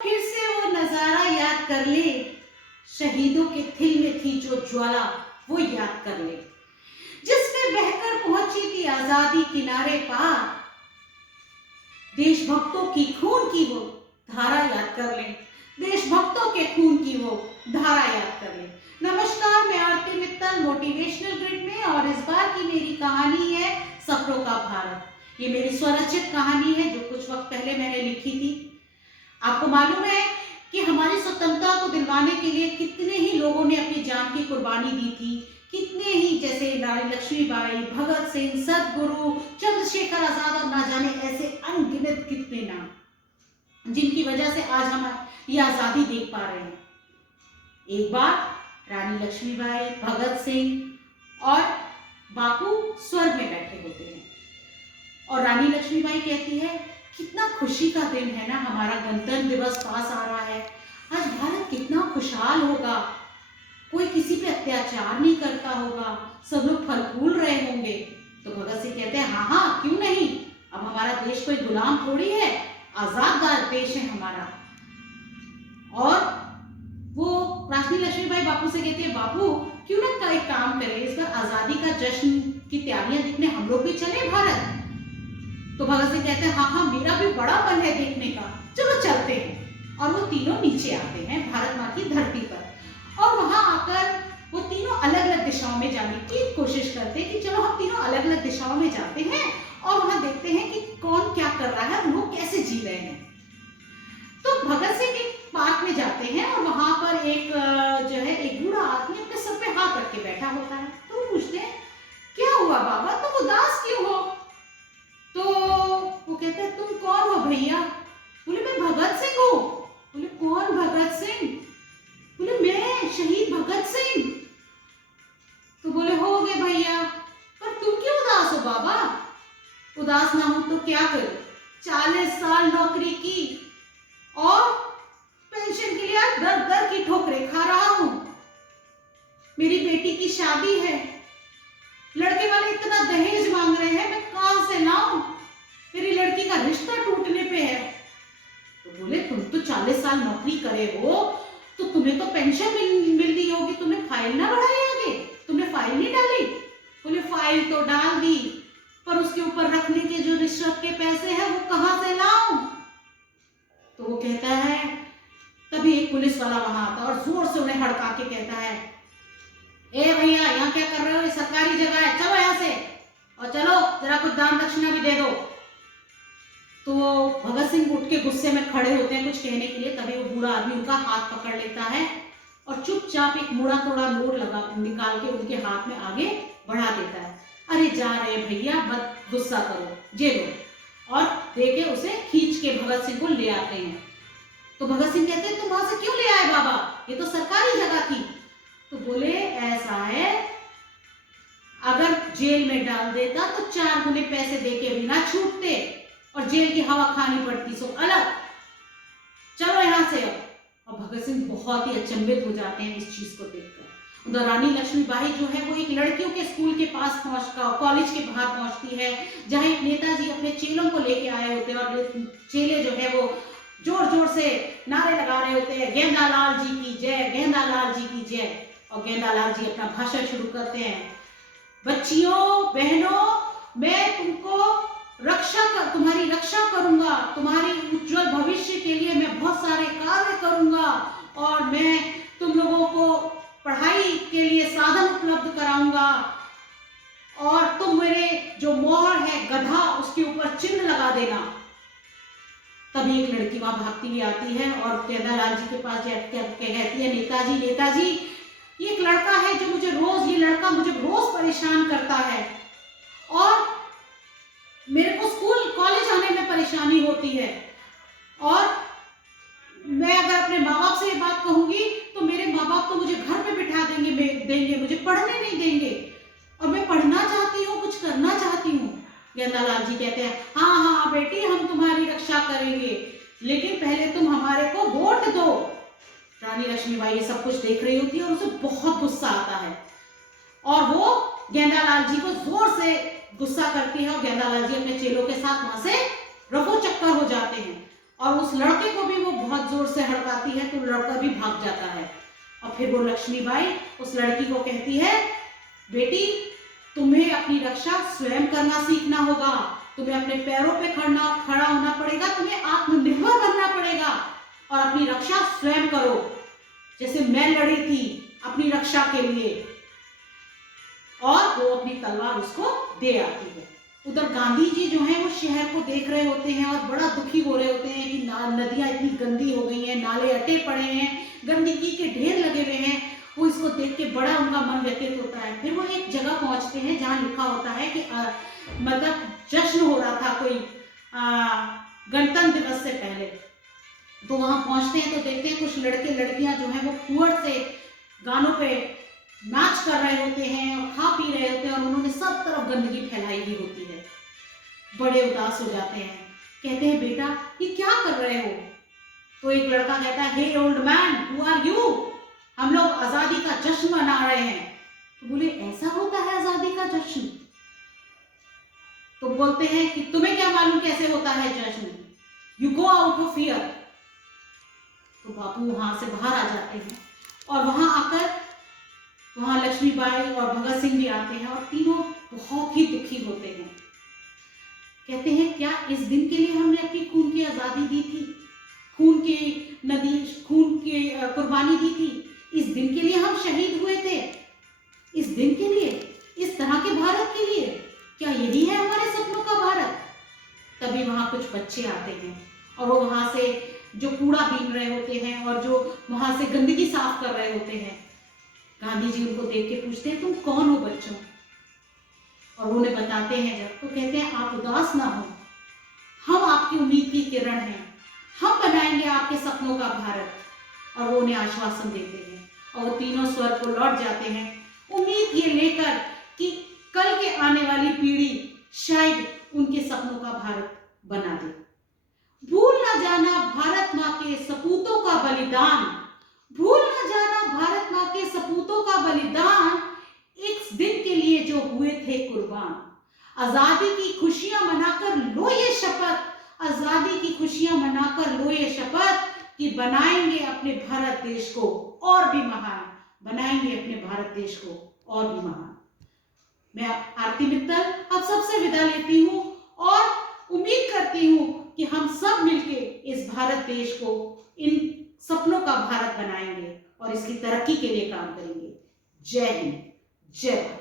फिर से वो नजारा याद कर ले, शहीदों के दिल में थी जो ज्वाला वो याद कर ले, जिसमें बहकर पहुंची थी आजादी किनारे पार। देशभक्तों की खून की वो धारा याद कर ले, देशभक्तों के खून की वो धारा याद कर ले। नमस्कार, मैं आरती मित्तल मोटिवेशनल ग्रिड में, और इस बार की मेरी कहानी है सपनों का भारत। ये मेरी स्वरचित कहानी है जो कुछ वक्त पहले मैंने लिखी थी। आपको मालूम है कि हमारी स्वतंत्रता को दिलवाने के लिए कितने ही लोगों ने अपनी जान की कुर्बानी दी थी, कितने ही, जैसे रानी लक्ष्मीबाई, भगत सिंह, सदगुरु, चंद्रशेखर आजाद और ना जाने ऐसे अनगिनत कितने नाम, जिनकी वजह से आज हम ये आजादी देख पा रहे हैं। एक बार रानी लक्ष्मीबाई, भगत सिंह और बापू स्वर्ग में बैठे होते हैं और रानी लक्ष्मीबाई कहती है, कितना खुशी का दिन है ना, हमारा गणतंत्र दिवस पास आ रहा है, आज भारत कितना खुशहाल होगा, कोई किसी पे अत्याचार नहीं करता होगा, सब लोग फल फूल रहे होंगे। तो भगत सिंह कहते हैं, हाँ हाँ क्यों नहीं, अब हमारा देश कोई गुलाम थोड़ी है, आजाद देश है हमारा। और वो रानी लक्ष्मीबाई बापू से कहती है, बापू क्यों ना एक काम करें, इस बार आजादी का जश्न की तैयारियां देखने हम लोग भी चले भारत। तो भगत सिंह कहते हैं, हाँ हाँ मेरा भी बड़ा मन है देखने का, चलो चलते हैं। और वो तीनों नीचे आते हैं भारत माँ की धरती पर, और वहां आकर वो तीनों अलग अलग दिशाओं में जाने की कोशिश करते हैं कि चलो हम तीनों अलग अलग दिशाओं में जाते हैं और वहां देखते हैं कि कौन क्या कर रहा है और लोग कैसे जी रहे हैं। तो भगत सिंह एक पार्क में जाते हैं और वहां पर एक जो है एक बूढ़ा आदमी अपने सर पे हाथ रख के बैठा होता है। तो वो पूछते हैं, क्या हुआ बाबा, तुम उदास क्यों हो? तो वो कहते हैं, तुम कौन हो भैया? बोले, मैं भगत सिंह हूँ। बोले, कौन भगत सिंह? बोले, मैं शहीद भगत सिंह। तो बोले, हो गए भैया, पर तुम क्यों उदास हो बाबा? उदास ना हो तो क्या करूं, 40 साल नौकरी की और पेंशन के लिए दर दर की ठोकरें खा रहा हूं। मेरी बेटी की शादी है, लड़के वाले इतना दहेज मांग रहे हैं, मैं कहां से लाऊं? मेरी लड़की का रिश्ता टूटने पे है। तो बोले, तुम तो 40 साल नौकरी करे हो, तो तुम्हें तो पेंशन मिल रही होगी, तुमने फाइल ना बढ़ाई आगे, तुमने फाइल नहीं डाली? बोले, फाइल तो डाल दी, पर उसके ऊपर रखने के जो रिश्वत के पैसे हैं वो कहां से लाऊं? तो वो कहता है, तभी एक पुलिस वाला वहां आता और जोर से उन्हें हड़का के कहता है, ए भैया, यहाँ क्या कर रहे हो, ये सरकारी जगह है, चलो यहाँ से, और चलो जरा कुछ दान दक्षिणा भी दे दो। तो भगत सिंह उठ के गुस्से में खड़े होते हैं कुछ कहने के लिए, तभी वो बूढ़ा आदमी उनका हाथ पकड़ लेता है और चुपचाप एक मुड़ा तोड़ा नोट निकाल के उनके हाथ में आगे बढ़ा देता है। अरे जा रहे भैया, मत गुस्सा करो, जे लो, और देके उसे खींच के भगत सिंह को ले आते हैं। तो भगत सिंह कहते हैं, तुम वहां से क्यों ले आए बाबा, ये तो सरकारी जगह थी। तो बोले, ऐसा है, अगर जेल में डाल देता तो 4 गुने पैसे देके भी ना छूटते और जेल की हवा खानी पड़ती, सो अलग, चलो यहां से। और भगत सिंह बहुत ही अचंभित हो जाते हैं इस चीज को देखकर। उधर रानी लक्ष्मीबाई जो है वो एक लड़कियों के स्कूल के पास कॉलेज के बाहर पहुंचती है, जहां एक नेताजी अपने चेलों को लेके आए होते हैं और चेले जो है वो जोर जोर से नारे लगा रहे होते हैं, गेंदालाल जी की जय, गेंदालाल जी की जय। और गेंदालाल जी अपना भाषण शुरू करते हैं, बच्चियों बहनों, मैं तुम्हारी रक्षा करूंगा, तुम्हारी उज्जवल भविष्य के लिए मैं बहुत सारे कार्य करूंगा और मैं तुम लोगों को पढ़ाई के लिए साधन उपलब्ध कराऊंगा, और तुम मेरे जो मोहर है गधा, उसके ऊपर चिन्ह लगा देना। तभी एक लड़की वहां भागती हुई आती है और गेंदालाल जी के पास कहती है, नेताजी नेताजी, ये एक लड़का है जो ये लड़का मुझे रोज परेशान करता है और मेरे को स्कूल कॉलेज आने में परेशानी होती है, और मैं अगर अपने माँ बाप से ये बात कहूंगी तो मेरे माँ बाप तो मुझे घर पे बिठा देंगे, मुझे पढ़ने नहीं देंगे, और मैं पढ़ना चाहती हूँ, कुछ करना चाहती हूँ। गेंदालाल जी कहते हैं, हाँ हाँ बेटी, हम तुम्हारी रक्षा करेंगे, लेकिन पहले तुम हमारे को वोट दो। रानी लक्ष्मीबाई ये सब कुछ देख रही होती है और उसे बहुत गुस्सा आता है और वो गेंदालाल जी को जोर से गुस्सा करती है और गेंदालाल जी अपने चेलों के साथ वहां से रफो चक्कर हो जाते हैं। और उस लड़के को भी वो बहुत जोर से हड़काती है तो लड़का भी भाग जाता है। और फिर वो लक्ष्मीबाई उस लड़की को कहती है, बेटी तुम्हें अपनी रक्षा स्वयं करना सीखना होगा, तुम्हें अपने पैरों पे खड़ा होना पड़ेगा, तुम्हें आत्मनिर्भर बनना पड़ेगा और अपनी रक्षा स्वयं करो, जैसे मैं लड़ी थी अपनी रक्षा के लिए। और वो अपनी तलवार उसको दे आती है। उधर गांधी जी जो हैं वो शहर को देख रहे होते हैं और बड़ा दुखी हो रहे होते हैं कि नदियां इतनी गंदी हो गई हैं, नाले अटे पड़े हैं, गंदगी के ढेर लगे हुए हैं। वो इसको देख के बड़ा उनका मन व्यथित होता है। फिर वो एक जगह पहुंचते हैं जहाँ लिखा होता है कि मतलब जश्न हो रहा था कोई गणतंत्र दिवस से पहले। तो वहां पहुंचते हैं तो देखते हैं कुछ लड़के लड़कियां जो हैं वो फुअर से गानों पे नाच कर रहे होते हैं और खा पी रहे होते हैं और उन्होंने सब तरफ गंदगी फैलाई हुई होती है। बड़े उदास हो जाते हैं, कहते हैं बेटा ये क्या कर रहे हो? तो एक लड़का कहता है, hey old man, who are you? हम लोग आजादी का जश्न मना रहे हैं। तो बोले ऐसा होता है आजादी का जश्न? तो बोलते हैं कि तुम्हें क्या मालूम कैसे होता है जश्न, you go out of here. तो बापू वहां से बाहर आ जाते हैं और वहां आकर वहां लक्ष्मीबाई और भगत सिंह भी आते हैं और तीनों बहुत ही दुखी होते हैं। कहते हैं क्या इस दिन के लिए हमने अपनी खून की आजादी दी थी, खून की कुर्बानी दी थी? इस दिन के लिए हम शहीद हुए थे? इस दिन के लिए, इस तरह के भारत के लिए? क्या यही है हमारे सपनों का भारत? तभी वहां कुछ बच्चे आते हैं और वो वहां से जो कूड़ा बीन रहे होते हैं और जो वहां से गंदगी साफ कर रहे होते हैं, गांधी जी उनको देख के पूछते हैं तुम कौन हो बच्चों? और उन्हें बताते हैं जब, तो कहते हैं आप उदास ना हो, हम आपकी उम्मीद की किरण हैं, हम बनाएंगे आपके सपनों का भारत। और वो उन्हें आश्वासन देते हैं और वो तीनों स्वर्ग को लौट जाते हैं, उम्मीद ये लेकर कि कल के आने वाली पीढ़ी शायद उनके सपनों का भारत बना दे। भूल न जाना भारत माँ के सपूतों का बलिदान, भूल न जाना भारत माँ के सपूतों का बलिदान, इस दिन के लिए जो हुए थे कुर्बान। आजादी की खुशियां मनाकर लो ये शपथ, आजादी की खुशियां मनाकर लो ये शपथ कि बनाएंगे अपने भारत देश को और भी महान, बनाएंगे अपने भारत देश को और भी महान। मैं आरती मित्तल आप सबसे विदा लेती हूँ और उम्मीद करती हूँ कि हम सब मिलके इस भारत देश को, इन सपनों का भारत बनाएंगे और इसकी तरक्की के लिए काम करेंगे। जय हिंद, जय भारत।